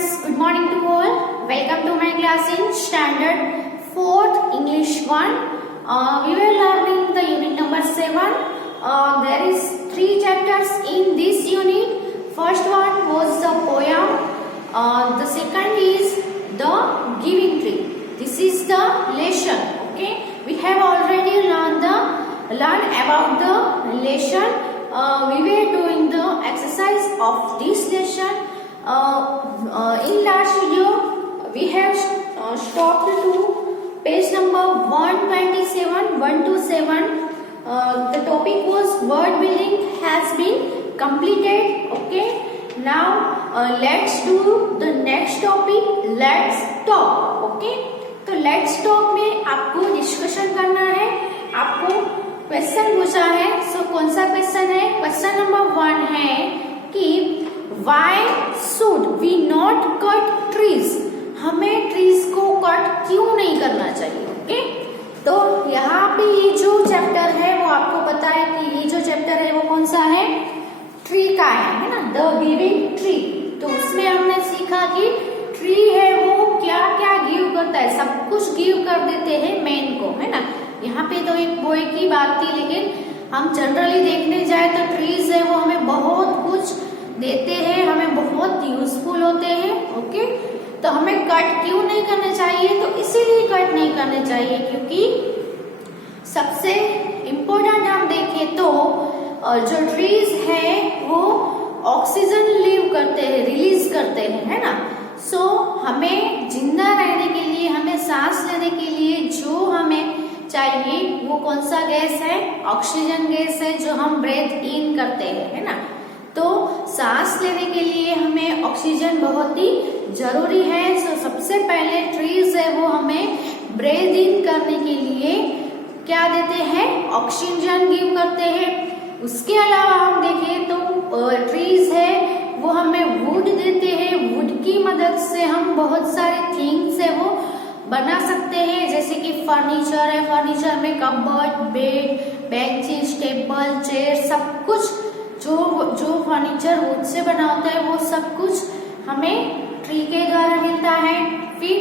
students, good morning to all. Welcome to my class in standard 4th English 1. We were learning the unit number 7. There is 3 chapters in this unit. First one was the poem. The second is the giving tree. This is the lesson. Okay, we have already learned about the lesson. We were doing the exercise of this lesson. In last video, we have stopped to page number 127. The topic was word building has been completed. Okay, now let's do the next topic. Let's talk. Okay, तो let's talk में आपको discussion करना है, आपको question पूछा है. सो कौन सा क्वेश्चन है? क्वेश्चन नंबर 1 है कि why should we not cut trees. हमें ट्रीज को कट क्यों नहीं करना चाहिए. ओके, तो यहाँ पे ये जो चैप्टर है वो आपको पता है कि ये जो चैप्टर है वो कौन सा है? ट्री का है ना, द गिविंग ट्री. तो उसमें हमने सीखा कि ट्री है वो क्या क्या गिव करता है, सब कुछ गिव कर देते हैं मेन को, है ना. यहाँ पे तो एक बॉय की बात थी, लेकिन हम जनरली देखने जाए तो ट्रीज है वो हमें बहुत कुछ देते हैं, हमें बहुत यूजफुल होते हैं. ओके, तो हमें कट क्यों नहीं करना चाहिए? तो इसीलिए कट नहीं करना चाहिए क्योंकि सबसे इम्पोर्टेंट हम देखें तो जो ट्रीज है वो ऑक्सीजन रिलीज करते हैं, है ना. सो हमें जिंदा रहने के लिए, हमें सांस लेने के लिए जो हमें चाहिए वो कौन सा गैस है? ऑक्सीजन गैस है, जो हम ब्रेथ इन करते हैं, है ना. तो सांस लेने के लिए हमें ऑक्सीजन बहुत ही जरूरी है. सो सबसे पहले ट्रीज है वो हमें ब्रेथ इन करने के लिए क्या देते हैं? ऑक्सीजन गिव करते हैं. उसके अलावा हम देखें तो ट्रीज है वो हमें वुड देते हैं. वुड की मदद से हम बहुत सारे थिंग्स है वो बना सकते हैं, जैसे कि फर्नीचर है. फर्नीचर में cupboard, bed, benches, table, chair, सब कुछ जो फर्नीचर वुड से बना होता है वो सब कुछ हमें ट्री के द्वारा मिलता है. फिर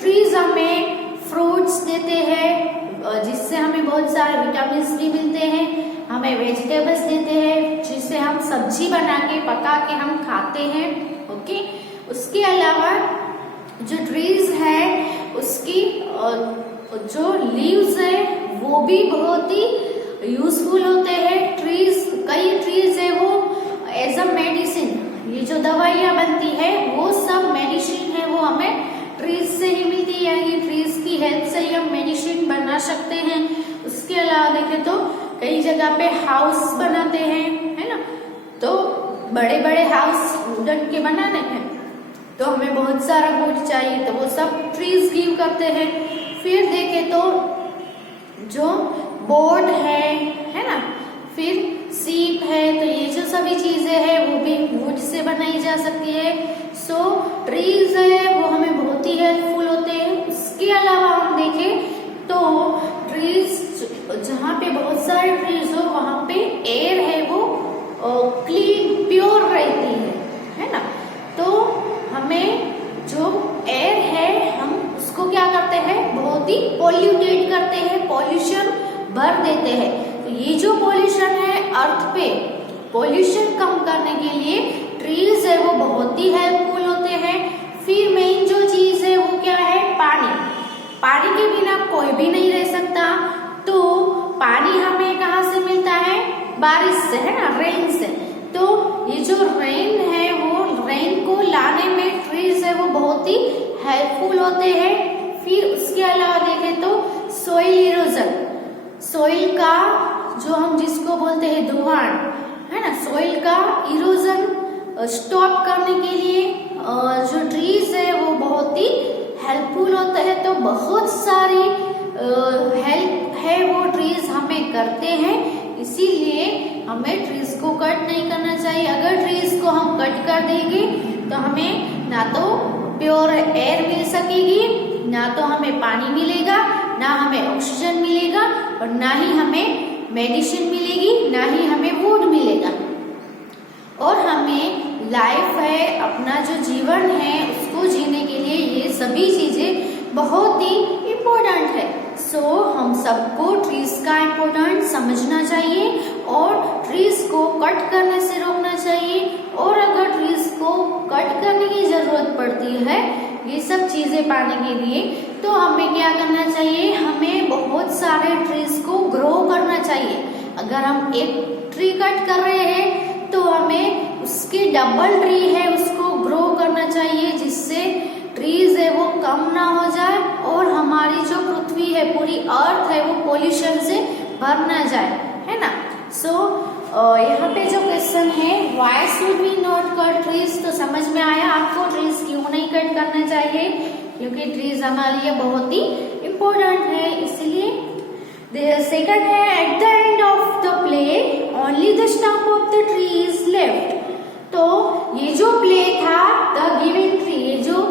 ट्रीज हमें फ्रूट्स देते हैं जिससे हमें बहुत सारे विटामिन भी मिलते हैं. हमें वेजिटेबल्स देते हैं जिससे हम सब्जी बना के पका के हम खाते हैं. ओके, उसके अलावा जो ट्रीज है उसकी जो लीव्स है वो भी बहुत ही यूजफुल होते हैं. कई ट्रीज है वो एज अ मेडिसिन, ये जो दवाइयाँ बनती है वो सब मेडिसिन है वो हमें ट्रीज से ही मिलती है. ये ट्रीज की हेल्प से ही हम मेडिसिन बना सकते हैं. उसके अलावा देखें तो कई जगह पे हाउस बनाते हैं, है ना. तो बड़े बड़े हाउस वुडन के बनाने हैं तो हमें बहुत सारा वुड चाहिए, तो वो सब ट्रीज गिव करते हैं. फिर देखें तो जो बोट है ना, फिर सीप है, तो ये जो सभी चीजें हैं वो भी वुड से बनाई जा सकती है. सो ट्रीज है वो हमें बहुत ही हेल्पफुल होते हैं. उसके अलावा हम देखें तो ट्रीज जहाँ पे बहुत सारे ट्रीज हो वहां पे एयर है वो क्लीन प्योर रहती है ना. तो हमें जो एयर है हम उसको क्या करते हैं? बहुत ही पॉल्यूटेड करते हैं, पॉल्यूशन भर देते हैं. तो ये जो पॉल्यूशन है अर्थ पे, पॉल्यूशन कम करने के लिए ट्रीज है वो बहुत ही हेल्पफुल होते हैं. फिर मेन जो चीज है वो क्या है? पानी. पानी के बिना कोई भी नहीं रह सकता. तो पानी हमें कहाँ से मिलता है? बारिश से, है ना, रेन से. तो ये जो रेन है वो रेन को लाने में ट्रीज है वो बहुत ही हेल्पफुल होते हैं. फिर उसके अलावा देखें तो सोइल इरोजन, सोइल का जो हम जिसको बोलते हैं धुआं, है ना, सोइल का इरोजन स्टॉप करने के लिए जो ट्रीज है वो बहुत ही हेल्पफुल होते हैं. तो बहुत सारी हेल्प है वो ट्रीज हमें करते हैं. इसीलिए हमें ट्रीज को कट नहीं करना चाहिए. अगर ट्रीज को हम कट कर देंगे तो हमें ना तो प्योर एयर मिल सकेगी, ना तो हमें पानी मिलेगा, ना हमें ऑक्सीजन मिलेगा, और ना ही हमें मेडिसिन मिलेगी, ना ही हमें वुड मिलेगा. और हमें लाइफ है, अपना जो जीवन है बहुत ही इम्पोर्टेंट है। सो हम सबको ट्रीज का इम्पोर्टेंट समझना चाहिए और ट्रीज को कट करने से रोकना चाहिए। और अगर ट्रीज को कट करने की जरूरत पड़ती है ये सब चीजें पाने के लिए, तो हमें क्या करना चाहिए, हमें बहुत सारे ट्रीज को ग्रो करना चाहिए। अगर हम एक ट्री कट कर रहे हैं तो हमें उसकी डबल ट्री है उसको ग्रो करना चाहिए, जिससे ट्रीज है वो कम ना हो जाए और हमारी जो पृथ्वी है, पूरी अर्थ है, वो पोल्यूशन से भर ना जाए, है ना। सो यहाँ पे जो क्वेश्चन है why should we not cut trees, तो समझ में आया आपको ट्रीज क्यों नहीं कट करना चाहिए, क्योंकि ट्रीज हमारे लिए बहुत ही इम्पोर्टेंट है, इसलिए। सेकंड है at the end of the play only the stump of the tree is left. तो ये जो प्ले था द गिविंग ट्री, ये जो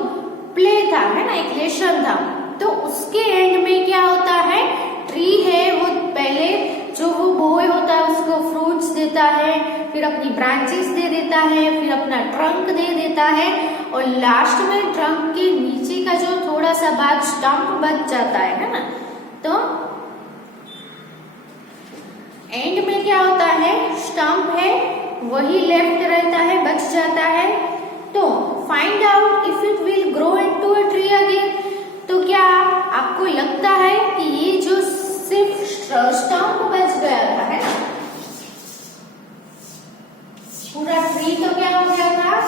प्ले था, है ना, एक लेसन था, तो उसके एंड में क्या होता है, ट्री है वो पहले जो वो बॉय होता है उसको फ्रूट्स देता है, फिर अपनी ब्रांचेस दे देता है, फिर अपना ट्रंक दे देता है, और लास्ट में ट्रंक के नीचे का जो थोड़ा सा भाग स्टम्प बच जाता है ना। तो एंड में क्या होता है, स्टम्प है वही लेफ्ट रहता है, बच जाता है। तो find out if it will grow into a tree again. तो क्या आपको लगता है कि ये जो सिर्फ स्टम्प बच गया था, है ना, पूरा ट्री तो क्या हो गया था,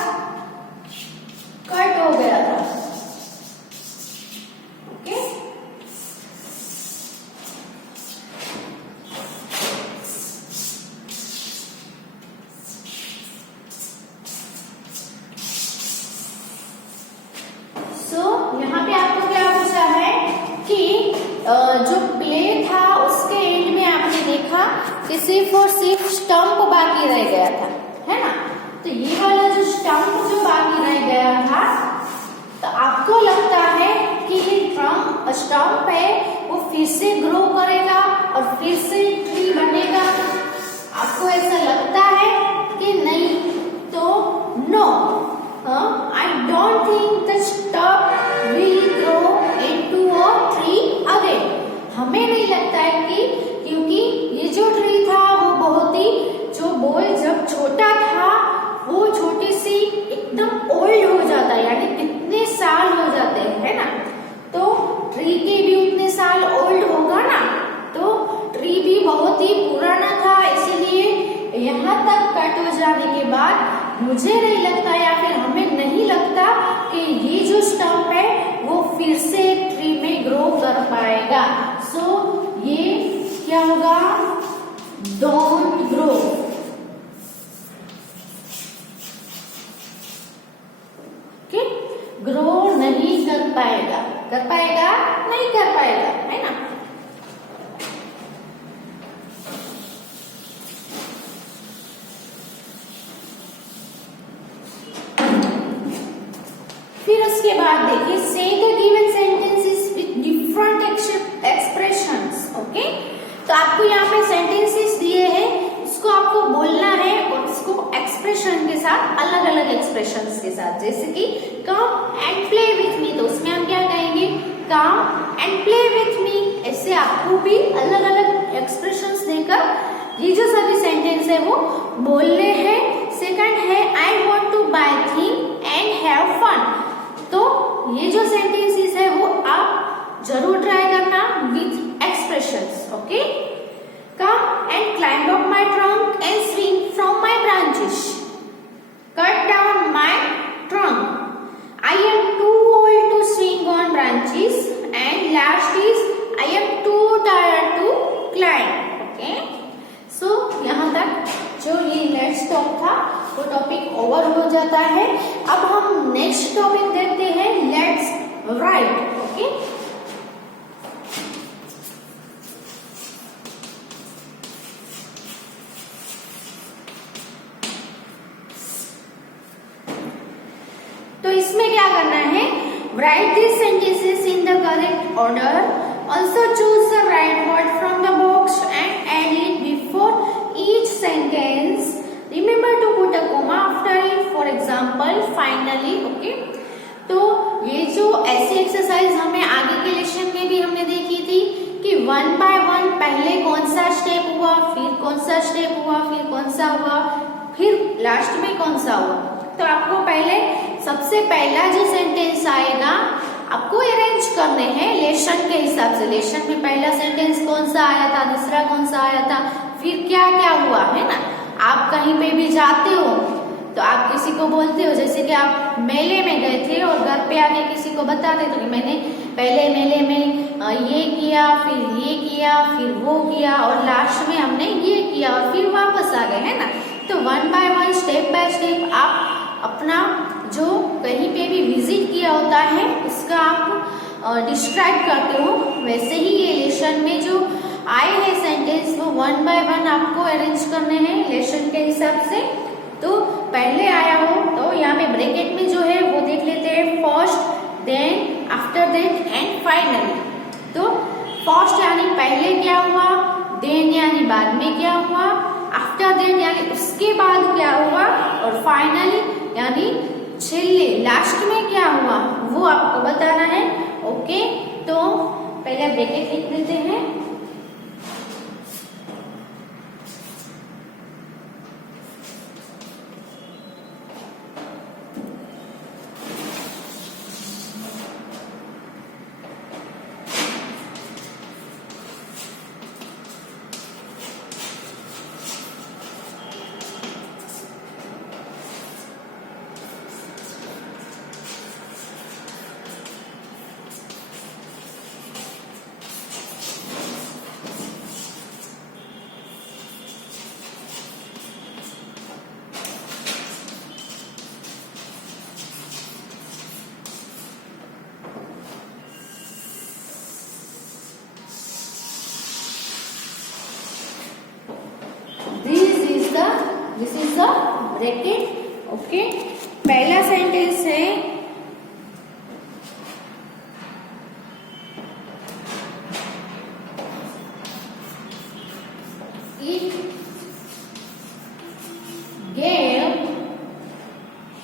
कट हो गया था। ओके, यहाँ पे आपको क्या पूछा है कि जो प्ले था उसके एंड में आपने देखा कि सिर्फ और सिर्फ स्टम्प बाकी रह गया था, है ना। तो ये वाला जो स्टम्प जो बाकी रह गया था, तो आपको लगता है कि ये स्टम्प है वो फिर से ग्रो करेगा और फिर से ट्री बनेगा, आपको ऐसा लगता है कि नहीं? तो no, I don't think the stump will grow into a tree again. हमें नहीं लगता है कि, क्योंकि ये जो ट्री था वो बहुत ही, जो बॉय जब छोटा था वो छोटी सी एकदम ओल्ड हो जाता है, यानी कितने साल हो जाते हैं, है ना। तो ट्री के भी उतने साल ओल्ड होगा ना, तो ट्री भी बहुत ही पुराना था, इसीलिए यहाँ तक कट हो जाने के बाद मुझे नहीं लगता या फिर हमें नहीं लगता कि ये जो स्टम्प है वो फिर से ट्री में ग्रो कर पाएगा। सो ये क्या होगा, डोंट ग्रो। ओके, ग्रो नहीं कर पाएगा, कर पाएगा नहीं कर पाएगा, है ना। फिर उसके बाद देखिए, से the given sentences with different expressions. Okay, तो आपको यहाँ पे सेंटेंसेस दिए हैं, उसको आपको बोलना है और उसको एक्सप्रेशन के साथ, अलग अलग एक्सप्रेशंस के साथ, जैसे कि come and play with me, तो उसमें हम क्या कहेंगे, come and play with me. ऐसे आपको भी अलग अलग एक्सप्रेशंस देकर ये जो सभी सेंटेंस है वो बोलने हैं। सेकंड है I want to buy thing and have fun. तो ये जो सेंटेंसेस है वो आप जरूर ट्राई करना with expressions. Okay, come and climb up my trunk and swing from my branches, cut down my trunk, I am too old to swing on branches, and last is I am too tired to climb. Okay, so यहाँ तक जो ये let's talk था वो topic over हो जाता है। अब हम नेक्स्ट टॉपिक देखते हैं, लेट्स राइट। ओके, तो इसमें क्या करना है, write this sentences in the correct order, also choose the right word from the box and add it before each sentence, remember to put a comma after it, for example finally. Okay, तो ये जो ऐसी exercise हमें आगे one by one पहले कौन सा step हुआ, फिर कौन सा स्टेप हुआ, फिर कौन सा हुआ, फिर लास्ट में कौन सा हुआ। तो आपको पहले सबसे पहला जो सेंटेंस आएगा आपको अरेंज करने हैं लेसन के हिसाब से। लेसन में पहला सेंटेंस कौन सा आया था, दूसरा कौन सा आया था, फिर क्या क्या हुआ, है ना। आप कहीं पे भी जाते हो तो आप किसी को बोलते हो, जैसे कि आप मेले में गए थे और घर पे आके किसी को बताते थे कि मैंने पहले मेले में ये किया, फिर ये किया, फिर वो किया और लास्ट में हमने ये किया और फिर वापस आ गए, है ना। तो one by one step by step आप अपना जो कहीं पे भी विजिट किया होता है उसका आप डिस्क्राइब करते हो। वैसे ही ये लेसन में जो आए हैं सेंटेंस वो वन बाय वन आपको अरेंज करने हैं लेसन के हिसाब से। तो पहले आया हो तो यहाँ पे ब्रैकेट में जो है वो देख लेते हैं, first, then, after that and finally. तो फर्स्ट यानी पहले क्या हुआ, देन यानी बाद में क्या हुआ, आफ्टर दैट यानी उसके बाद क्या हुआ और फाइनली यानी छेल्ले लास्ट में क्या हुआ वो आपको बताना है। ओके, तो पहले ब्रैकेट लिख देते हैं। This is the bracket. Okay, पहला सेंटेंस है it gave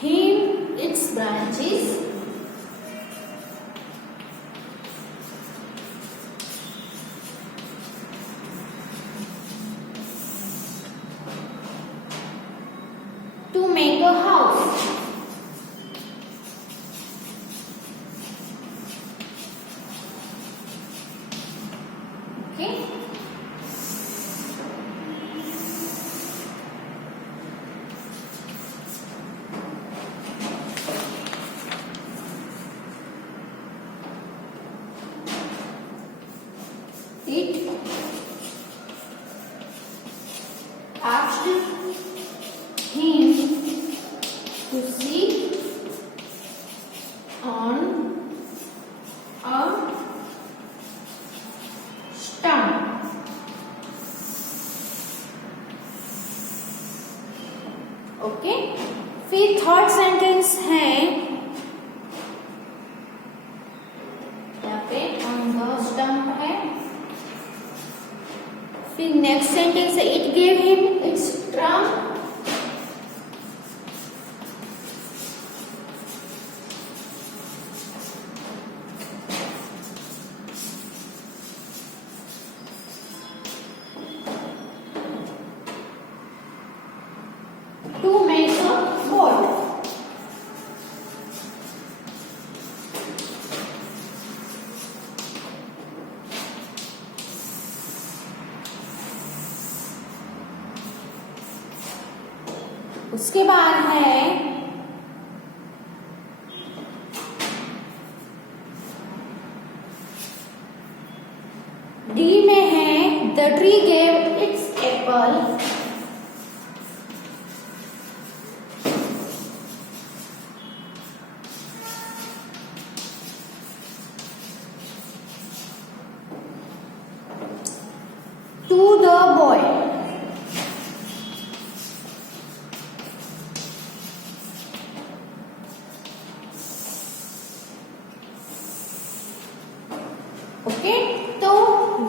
him its branches to make a house. Okay. It asked him to sit on a stump. Okay, फिर थर्ड सेंटेंस है यहाँ पे ऑन द स्टम्प है। फिर नेक्स्ट सेंटेंस है it gave him its trunk to make a boat. उसके बाद है डी में है the tree gave its Apple to the boy. Okay, तो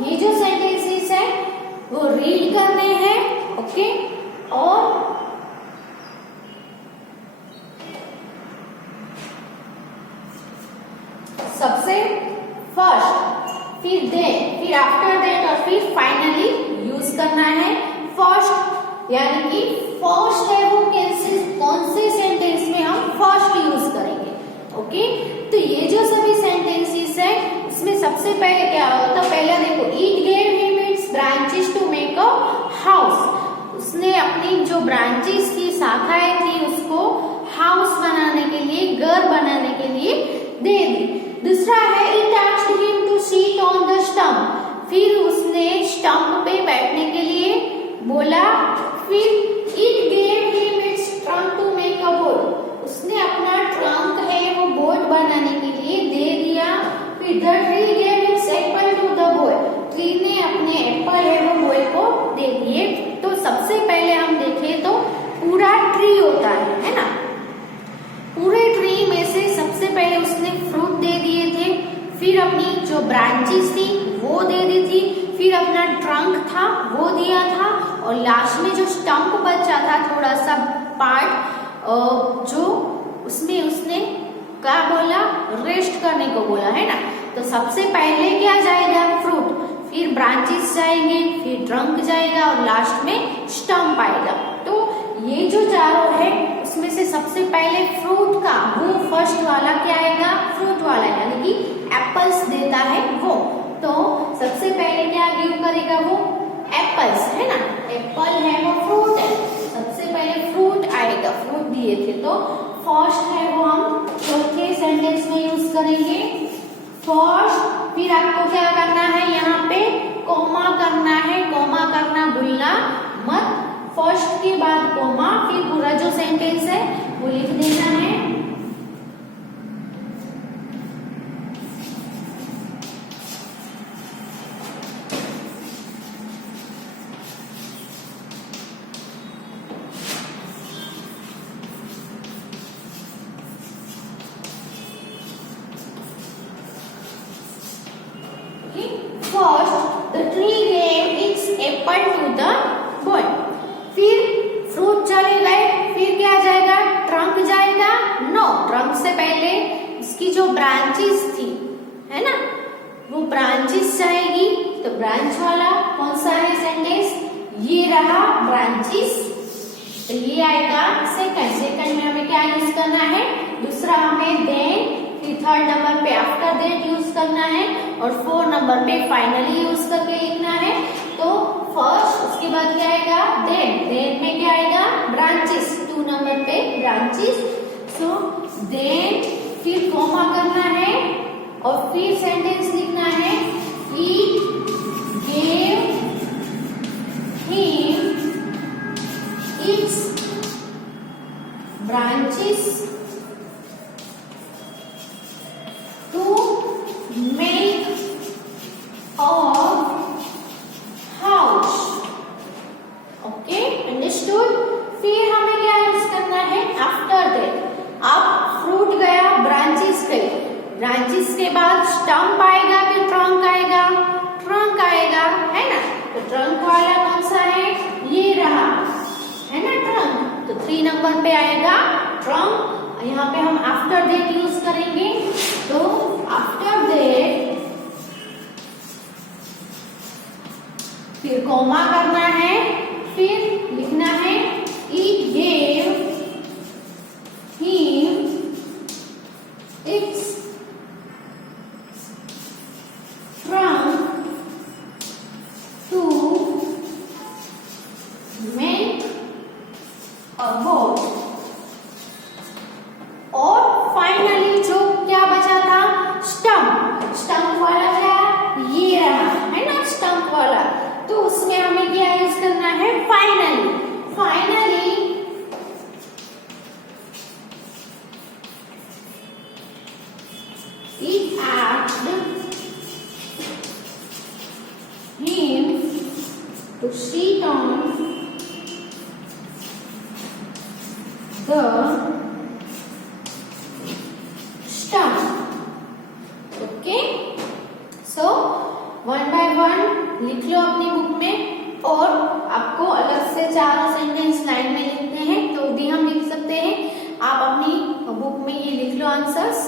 ये जो सेंटेंसेस है वो रीड करने हैं। ओके, और सबसे फर्स्ट फिर देन, फिर आफ्टर दैट और फिर फाइनली यूज करना है फर्स्ट, यानी कि फर्स्ट है वो कौन से सेंटेंस में हम फर्स्ट यूज करेंगे। ओके, तो ये जो सभी सेंटेंसेस है इसमें सबसे पहले क्या होता है, पहले देखो it gave him its branches to make a house. उसने अपनी जो ब्रांचेस थी, शाखाएं थी, उसको हाउस बनाने के लिए, घर बनाने के लिए दे दी। दूसरा है it asked him to sit on the stump, फिर उसने स्टंप पे बैठने के लिए बोला। फिर it gave him its trunk to make a boat, उसने अपना ट्रंक है वो बोट बनाने के लिए दे दिया। फिर the tree gave its apple to the boy, tree ने अपने एप्पल है वो बॉय को दे दिए। तो सबसे पहले हम देखें तो पूरा ट्री होता है ना, पूरे ट्री में से सबसे पहले उसने फ्रूट दे दिए थे, फिर अपनी जो ब्रांचेस थी वो दे दी थी, फिर अपना ट्रंक था वो दिया था, और लास्ट में जो स्टंप बचा था थोड़ा सा पार्ट जो उसमें उसने क्या बोला, रेस्ट करने को बोला है ना। तो सबसे पहले क्या जाएगा, फ्रूट, फिर ब्रांचेस जाएंगे, फिर ट्रंक जाएगा और लास्ट में स्टंप आएगा। तो ये जो चारों है उसमें से सबसे पहले फ्रूट का वो फर्स्ट वाला क्या आएगा, फ्रूट वाला, यानी कि एप्पल्स देता है वो। तो सबसे पहले क्या गिव करेगा वो, एप्पल्स है ना, एप्पल है वो फ्रूट है, सबसे पहले फ्रूट आएगा, फ्रूट दिए थे। तो फर्स्ट है वो हम चौथे सेंटेंस में यूज करेंगे फर्स्ट। फिर आपको क्या करना है, यहाँ पे कोमा करना है, कोमा करना भूलना मत, फर्स्ट के बाद कोमा, फिर पूरा जो सेंटेंस है वो लिख देना है। First, the tree gave its apple to the boy. फिर फ्रूट चले गए, फिर क्या जाएगा, ट्रंक जाएगा। नो, ट्रंक से पहले इसकी जो ब्रांचेस थी है ना, वो ब्रांचेस जाएगी। तो ब्रांच वाला कौन सा है सेंटेंस, ये रहा ब्रांचेस, तो ये आएगा सेकंड। सेकंड में हमें क्या यूज करना है, दूसरा हमें देन, फिर थर्ड नंबर पे आफ्टर दैट यूज करना है, और 4 नंबर पे फाइनली यूज करके लिखना है। तो फर्स्ट, उसके बाद क्या आएगा, देन, देन में क्या आएगा, ब्रांचेस, 2 नंबर पे ब्रांचेस। सो देन, फिर कॉमा करना है और फिर सेंटेंस लिखना है, it gave him its branches to make a house. Okay, understood? फिर हमें क्या यूज करना है, आफ्टर दैट। अब फ्रूट गया, ब्रांचेस गई, ब्रांचेस के बाद स्टंप आएगा, फिर ट्रंक आएगा, ट्रंक आएगा है ना। तो ट्रंक वाला कौन सा है, ये रहा है ना ट्रंक। तो 3 नंबर पे आएगा ट्रंक, यहाँ पे हम आफ्टर दैट यूज करेंगे। तो आफ्टर दैट फिर कोमा करना है, फिर लिखना है, it gave him its trunk to make a boat. और फाइनली जो क्या बचा था, स्टंप, स्टंप वाला क्या, ये रहा है ना स्टंप वाला। तो उसमें हमें क्या यूज करना है, finally, finally it asked him to sit on the okay. So 1 by 1 लिख लो अपनी बुक में, और आपको अलग से चारों सेंटेंस लाइन में लिखते हैं तो भी हम लिख सकते हैं। आप अपनी बुक में ये लिख लो आंसर्स।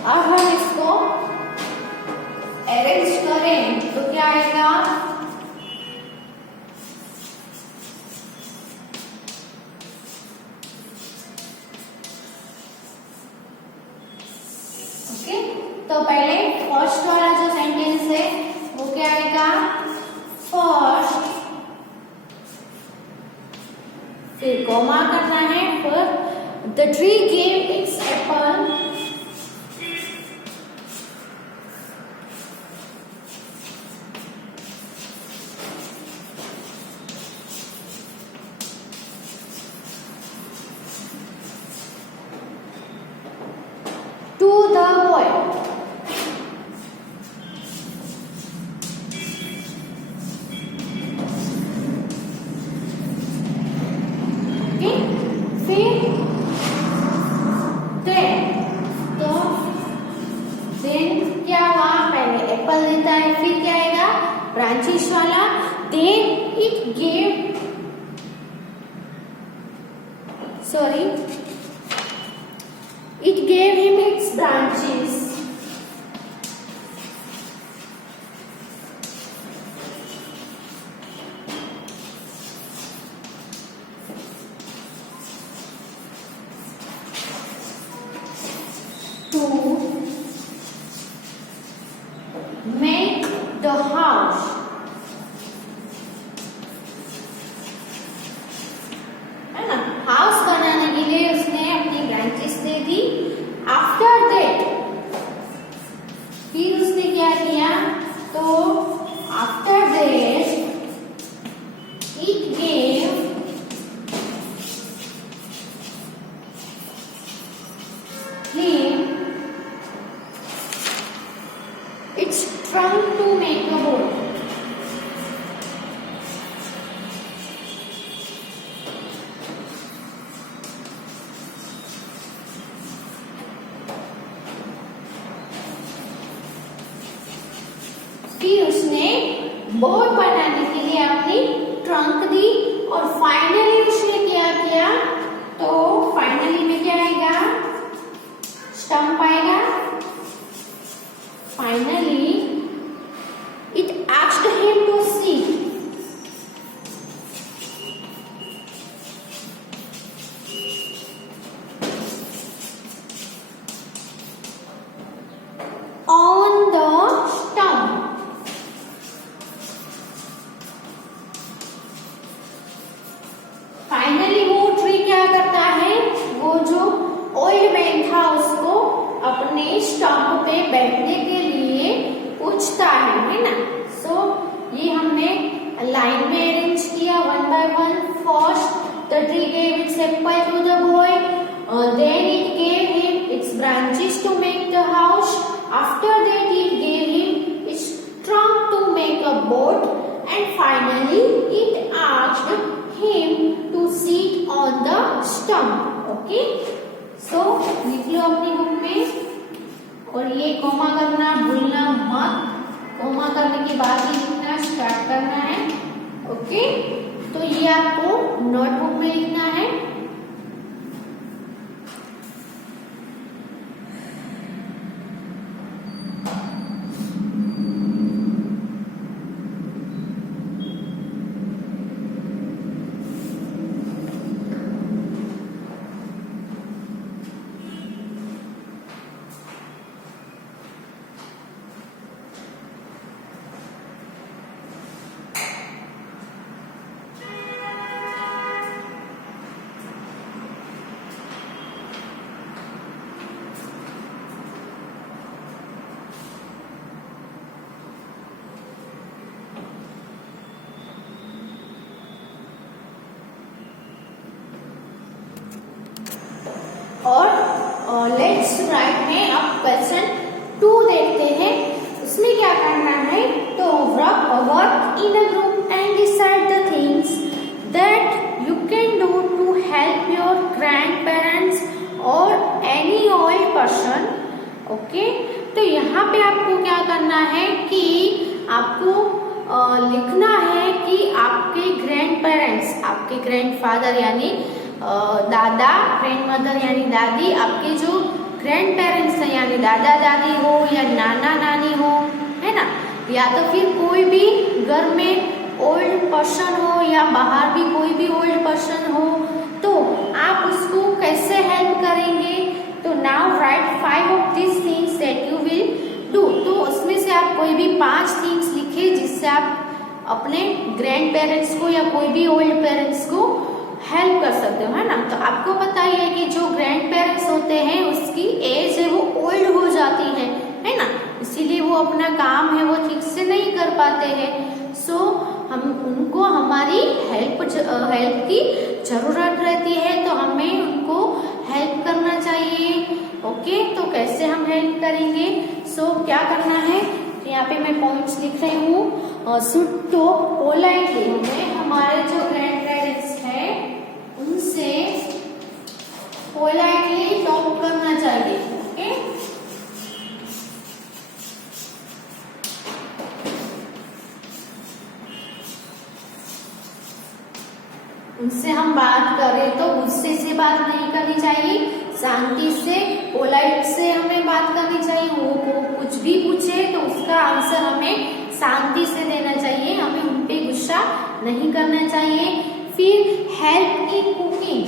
अब हम इसको अरेंज करें तो क्या आएगा, ओके। तो पहले फर्स्ट वाला जो सेंटेंस है वो क्या आएगा, फर्स्ट, फिर कॉमा करना है, फिर the tree gave its Apple to the boy. Okay? फिर then क्या हुआ, पहले एप्पल देता है, फिर क्या आएगा ब्रांचेस वाला, then it gave, sorry, it gave him its branches. To make the house. है ना, हाउस बनाने के लिए उसने अपनी branches they the. After that फिर उसने क्या किया, तो after that it gave him its trunk to make a boat. फिर उसने बोट बनाने के लिए अपनी ट्रंक दी, और फाइनली उसने क्या किया, तो फाइनली में क्या आएगा, स्टंप आएगा। Finally it asked him to sit, on the stump. फाइनली वो ट्री क्या करता है, वो जो ओल्ड मैन था उसको अपने स्टंप पे बैठने के लिए पूछता है ना। सो ये हमने लाइन में अरेंज किया one by one. First the tree gave its apple to the boy, then it gave him its branches to make the house, after that it gave him its trunk to make a boat, and finally it asked him to sit on the stump. Okay, so लिख लो अपनी book में, और ये coma करना भूलना मत, coma करने के बाद ही लिखना स्टार्ट करना है। ओके, तो ये आपको नोटबुक में लिखना है। और लेट्स राइट में अब क्वेश्चन 2 देखते हैं। उसमें क्या करना है, तो work in a group and decide the things that you can do to help your grandparents और एनी ओल्ड पर्सन। ओके, तो यहाँ पे आपको क्या करना है कि आपको लिखना है कि आपके ग्रैंड पेरेंट्स, आपके ग्रैंडफादर यानी दादा, ग्रैंड मदर यानी दादी, आपके जो ग्रैंड पेरेंट्स हैं, यानी दादा दादी हो या नाना नानी हो, है ना, या तो फिर कोई भी घर में ओल्ड पर्सन हो या बाहर भी कोई भी ओल्ड पर्सन हो, तो आप उसको कैसे हेल्प करेंगे। तो now right 5 of this things that you will do. तो उसमें से आप कोई भी 5 थिंग्स लिखे जिससे आप अपने ग्रैंड पेरेंट्स को या कोई भी ओल्ड पेरेंट्स को हेल्प कर सकते हो, है ना। तो आपको पता ही है कि जो ग्रैंड पेरेंट्स होते हैं उसकी एज है वो ओल्ड हो जाती है ना, इसीलिए वो अपना काम है वो ठीक से नहीं कर पाते हैं। सो हम उनको हमारी हेल्प की जरूरत रहती है, तो हमें उनको हेल्प करना चाहिए। ओके, तो कैसे हम हेल्प करेंगे। सो क्या करना है, यहाँ पे मैं पॉइंट्स लिख रही हूँ। तो पोलाइटली हमें हमारे जो ग्रैंड पेरेंट्स है उनसे पोलाइटली टॉक करना चाहिए। ओके, उनसे हम बात करें तो गुस्से से बात नहीं करनी चाहिए, शांति से पोलाइट से हमें बात करनी चाहिए। वो कुछ भी पूछे तो उसका आंसर हमें शांति से देना चाहिए, हमें उन पे गुस्सा नहीं करना चाहिए। फिर हेल्प इन कुकिंग,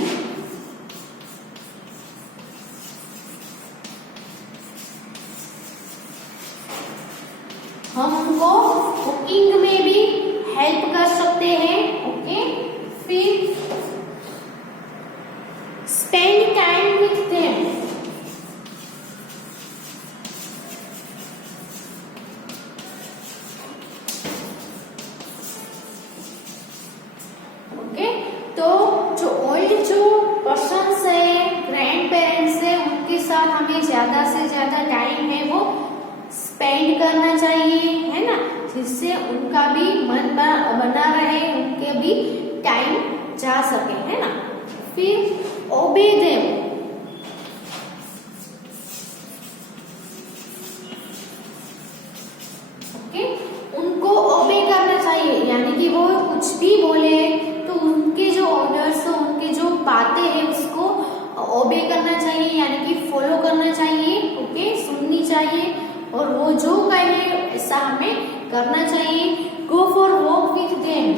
हम उनको कुकिंग में भी हेल्प कर सकते हैं। ओके, फिर spend time with them, okay. तो जो ओल्ड जो पर्सन्स है, ग्रैंड पेरेंट्स है, उनके साथ हमें ज्यादा से ज्यादा टाइम है वो स्पेंड करना चाहिए, है ना, जिससे उनका भी मन बना रहे, उनके भी टाइम जा सके, है ना। फिर ओबे देम, ओके, उनको ओबे करना चाहिए, यानी कि वो कुछ भी बोले तो उनके जो ऑर्डर्स हो, उनके जो बातें हैं उसको ओबे करना चाहिए, यानी कि फॉलो करना चाहिए। ओके, सुननी चाहिए और वो जो कहे ऐसा हमें करना चाहिए। Go for walk with them,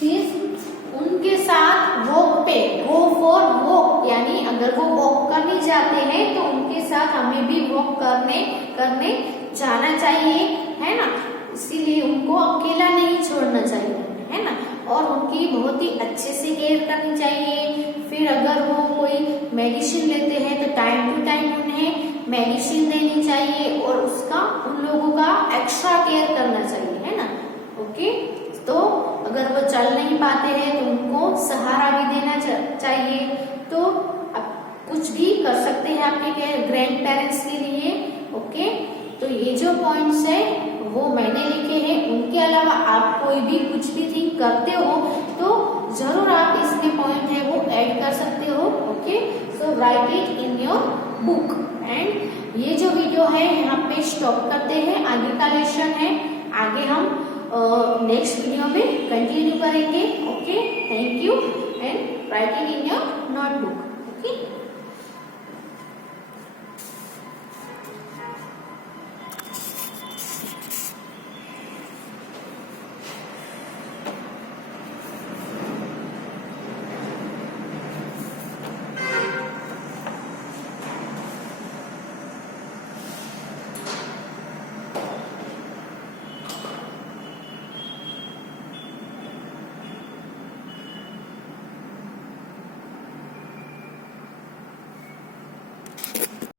फिर उनके साथ वॉक पे, गो फॉर वॉक, यानी अगर वो वॉक करने जाते हैं तो उनके साथ हमें भी वॉक करने जाना चाहिए, है ना। इसीलिए उनको अकेला नहीं छोड़ना चाहिए, है ना, और उनकी बहुत ही अच्छे से केयर करनी चाहिए। फिर अगर वो कोई मेडिसिन लेते हैं तो टाइम टू टाइम उन्हें मेडिसिन देनी चाहिए और उसका उन लोगों का एक्स्ट्रा केयर करना चाहिए, है ना। ओके, तो अगर वो चल नहीं पाते हैं तो उनको सहारा भी देना चाहिए। तो आप कुछ भी कर सकते हैं आपके ग्रैंड पेरेंट्स के लिए। ओके, तो ये जो पॉइंट्स है वो मैंने लिखे हैं, उनके अलावा आप कोई भी कुछ भी थिंक करते हो तो जरूर आप इसमें पॉइंट है वो ऐड कर सकते हो। Okay, so right it in your book. And ये जो वीडियो है यहाँ पे स्टॉप करते हैं, आगे का लेसन है, आगे हम नेक्स्ट वीडियो में कंटिन्यू करेंगे। Okay, thank you and right it in your notebook.